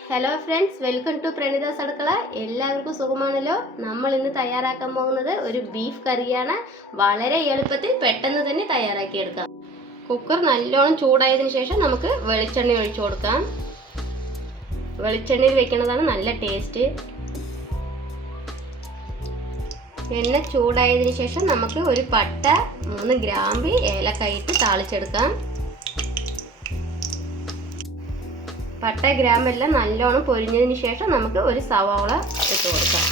Hello friends, welcome to പ്രണീതാസ് അടുക്കള. എല്ലാവർക്കും സുഖമാണല്ലോ. നമ്മൾ ഇന്ന് തയ്യാറാക്കാൻ പോകുന്നത് ഒരു ബീഫ് കറിയാണ്. വളരെ എളുപ്പത്തിൽ പെട്ടെന്ന് തന്നെ തയ്യാറാക്കിയെടുക്കാം. കുക്കർ നല്ലോണം ചൂടായതിനു ശേഷം നമുക്ക് വെളിച്ചെണ്ണ ഒഴിച്ചു കൊടുക്കാം. വെളിച്ചെണ്ണയിൽ വെക്കുന്നതാണ് നല്ല ടേസ്റ്റ്. എണ്ണ ചൂടായതിനു ശേഷം നമുക്ക് ഒരു പട്ട, 3 ഗ്രാമ്പ്, ഏലക്കായ ഇട്ട് താളിച്ചെടുക്കാം. പട്ട ഗ്രാമ്പെല്ലാം നല്ലോണം പൊരിഞ്ഞതിന് ശേഷം നമുക്ക് ഒരു സവാള ഇട്ട് കൊടുക്കാം.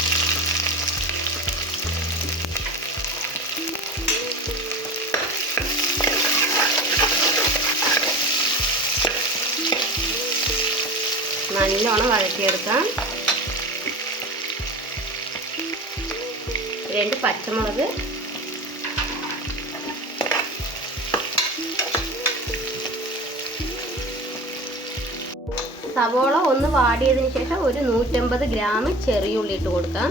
നല്ലോണം വഴറ്റിയെടുക്കാം. 2 പച്ചമുളക്, സവോള ഒന്ന് വാടിയതിന് ശേഷം ഒരു 150 ഗ്രാം ചെറിയുള്ളി ഇട്ട് കൊടുക്കാം.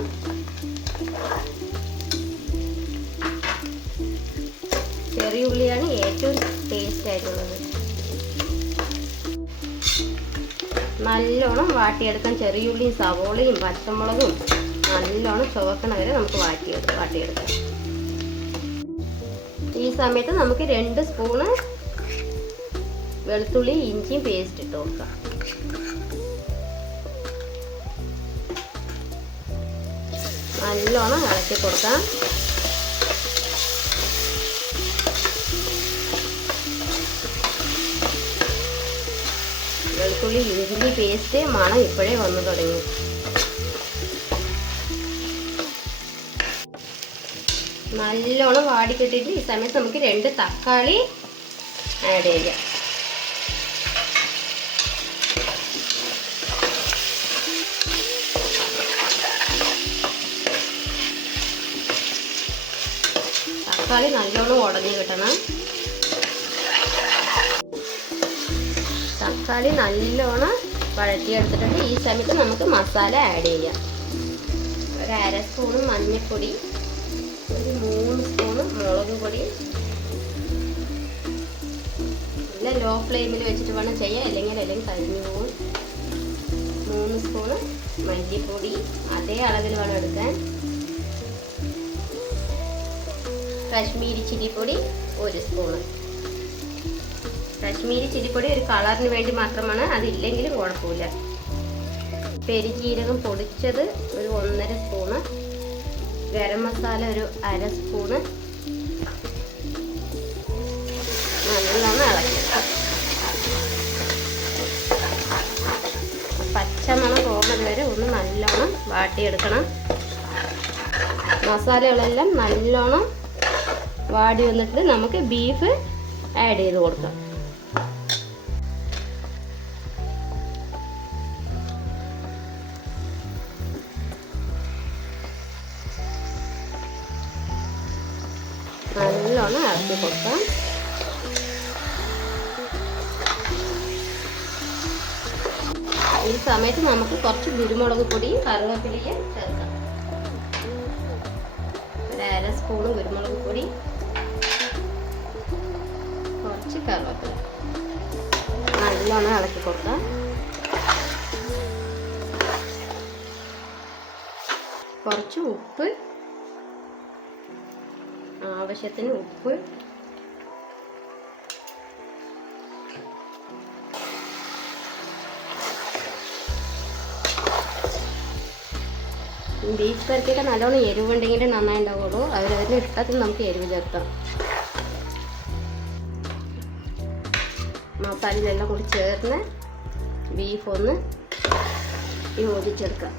ചെറിയുള്ളിയാണ് ഏറ്റവും ടേസ്റ്റ് ആയിട്ടുള്ളത്. നല്ലോണം വാട്ടിയെടുക്കാം. ചെറിയുള്ളിയും സവോളയും പച്ചമുളകും നല്ലോണം ചുവക്കണ വരെ നമുക്ക് വാട്ടിയെടുക്കാം. ഈ സമയത്ത് നമുക്ക് 2 സ്പൂണ് വെളുത്തുള്ളി ഇഞ്ചിയും പേസ്റ്റ് ഇട്ട് കൊടുക്കാം. നല്ലോണം ഇളക്കി കൊടുക്കാം. വെളുത്തുള്ളി ഇഞ്ചി പേസ്റ്റ് മണം ഇപ്പോഴേ വന്നു തുടങ്ങി. നല്ലോണം വാടിക്കെട്ടിട്ട് ഈ സമയത്ത് നമുക്ക് 2 തക്കാളി ആഡ് ചെയ്യാം. തക്കാളി നല്ലോണം ഉടഞ്ഞ് കിട്ടണം. തക്കാളി നല്ലോണം വഴറ്റിയെടുത്തിട്ടുണ്ട്. ഈ സമയത്ത് നമുക്ക് മസാല ആഡ് ചെയ്യാം. ഒരു 1/2 സ്പൂണ് മഞ്ഞൾപ്പൊടി, ഒരു 3 സ്പൂണ് മുളക് പൊടി. നല്ല ലോ ഫ്ലെയിമിൽ വെച്ചിട്ട് വേണം ചെയ്യാൻ, അല്ലെങ്കിൽ കരിഞ്ഞു പോകും. 3 സ്പൂണ് മല്ലിപ്പൊടി, അതേ അളവിൽ വേണം എടുക്കാൻ. കാശ്മീരി ചില്ലിപ്പൊടി 1 സ്പൂണ്. കാശ്മീരി ചില്ലിപ്പൊടി ഒരു കളറിന് വേണ്ടി മാത്രമാണ്, അതില്ലെങ്കിലും കുഴപ്പമില്ല. പെരുജീരകം പൊടിച്ചത് ഒരു 1.5 സ്പൂണ്. ഗരം മസാല ഒരു 1/2 സ്പൂണ്. നല്ലോണം ഇളക്കിയെടുക്കാം. പച്ചമണം പോകുന്നത് വരെ ഒന്ന് നല്ലോണം വാട്ടിയെടുക്കണം. മസാലകളെല്ലാം നല്ലോണം വാടി വന്നിട്ട് നമുക്ക് ബീഫ് ആഡ് ചെയ്ത് കൊടുക്കാം. നല്ലോണം ഇളക്കി കൊടുക്കാം. ഈ സമയത്ത് നമുക്ക് കുറച്ച് കുരുമുളക് പൊടിയും കറിവേപ്പിലയും ചേർക്കാം. ഒരു 1/2 സ്പൂണ് കുരുമുളക് പൊടി, കുറച്ച് കറിവേപ്പില. നല്ലോണം ഇളക്കി കൊടുക്കാം. കുറച്ച് ഉപ്പ്, ആവശ്യത്തിന് ഉപ്പ്. ബീഫ് കറിക്കൊക്കെ നല്ലോണം എരിവുണ്ടെങ്കിൽ നന്നായി ഉണ്ടാവുള്ളൂ. അവരവരുടെ ഇഷ്ടത്തിന് നമുക്ക് എരിവ് ചേർക്കാം. മസാലയിലെല്ലാം കൂടി ചേർന്ന് ബീഫ് ഒന്ന് യോജിച്ചെടുക്കാം.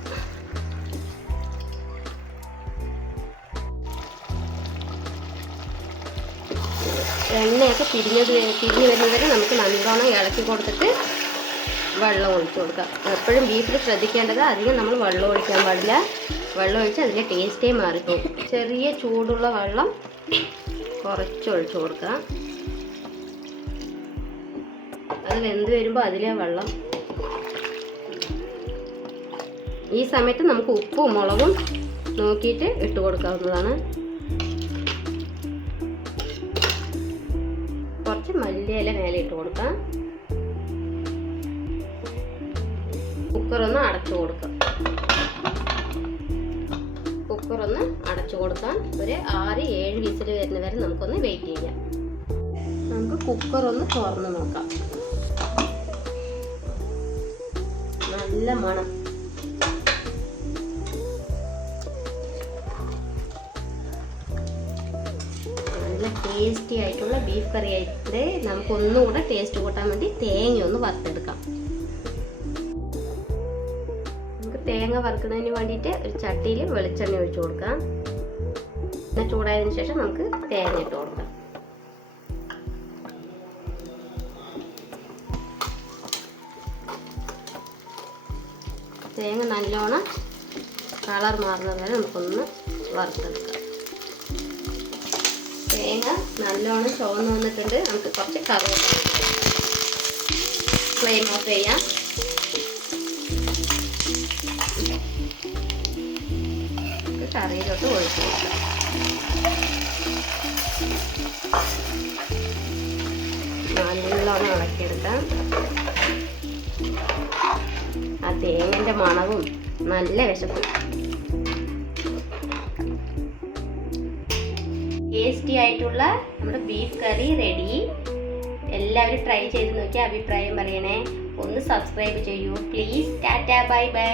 എണ്ണയൊക്കെ തിരിഞ്ഞ് വരുന്നവരെ നമുക്ക് നല്ലോണം ഇളക്കി കൊടുത്തിട്ട് വെള്ളം ഒഴിച്ചു കൊടുക്കാം. എപ്പോഴും ബീഫിൽ ശ്രദ്ധിക്കേണ്ടത് അധികം നമ്മൾ വെള്ളം ഒഴിക്കാൻ പാടില്ല. വെള്ളം ഒഴിച്ച് അതിൻ്റെ ടേസ്റ്റേ മാറിപ്പോകും. ചെറിയ ചൂടുള്ള വെള്ളം കുറച്ച് ഒഴിച്ചു കൊടുക്കാം. അത് വെന്ത് വരുമ്പോൾ അതിലെ വെള്ളം. ഈ സമയത്ത് നമുക്ക് ഉപ്പും മുളകും നോക്കിയിട്ട് ഇട്ട് കൊടുക്കാവുന്നതാണ്. കുറച്ച് മല്ലിയില മേലെ ഇട്ട് കൊടുക്കാം. കുക്കറൊന്ന് അടച്ചു കൊടുക്കാം. കുക്കറൊന്ന് അടച്ചു കൊടുക്കാം. ഒരു 6-7 വിസിൽ വരുന്ന വരെ നമുക്കൊന്ന് വെയിറ്റ് ചെയ്യാം. നമുക്ക് കുക്കറൊന്ന് തുറന്ന് നോക്കാം. നല്ല മണം. നല്ല ടേസ്റ്റി ആയിട്ടുള്ള ബീഫ് കറി ആയിട്ട് നമുക്ക് ഒന്നുകൂടെ ടേസ്റ്റ് കൂട്ടാൻ വേണ്ടി തേങ്ങ ഒന്ന് വറുത്തെടുക്കാം. നമുക്ക് തേങ്ങ വറുക്കുന്നതിന് വേണ്ടിയിട്ട് ഒരു ചട്ടിയിൽ വെളിച്ചെണ്ണ ഒഴിച്ചു കൊടുക്കാം. പിന്നെ ചൂടായതിനു ശേഷം നമുക്ക് തേങ്ങ ഇട്ട് കൊടുക്കാം. തേങ്ങ നല്ലോണം കളർ മാറുന്നത് വരെ നമുക്കൊന്ന് വറുത്തെടുക്കാം. തേങ്ങ നല്ലോണം ചുവന്ന് വന്നിട്ടുണ്ട്. നമുക്ക് കുറച്ച് കറിവേപ്പില ഫ്ലെയിം ഓഫ് ചെയ്യാം. കറിയിലോട്ട് ഒഴിച്ച് കൊടുക്കാം. നല്ലോണം ഇളക്കിയെടുക്കാം. ആ തേങ്ങൻ്റെ മണവും നല്ല വിശപ്പും. ടേസ്റ്റി ആയിട്ടുള്ള നമ്മുടെ ബീഫ് കറി റെഡി. എല്ലാവരും ട്രൈ ചെയ്ത് നോക്കി അഭിപ്രായം പറയണേ. ഒന്ന് സബ്സ്ക്രൈബ് ചെയ്യൂ പ്ലീസ്. Tata bye bye.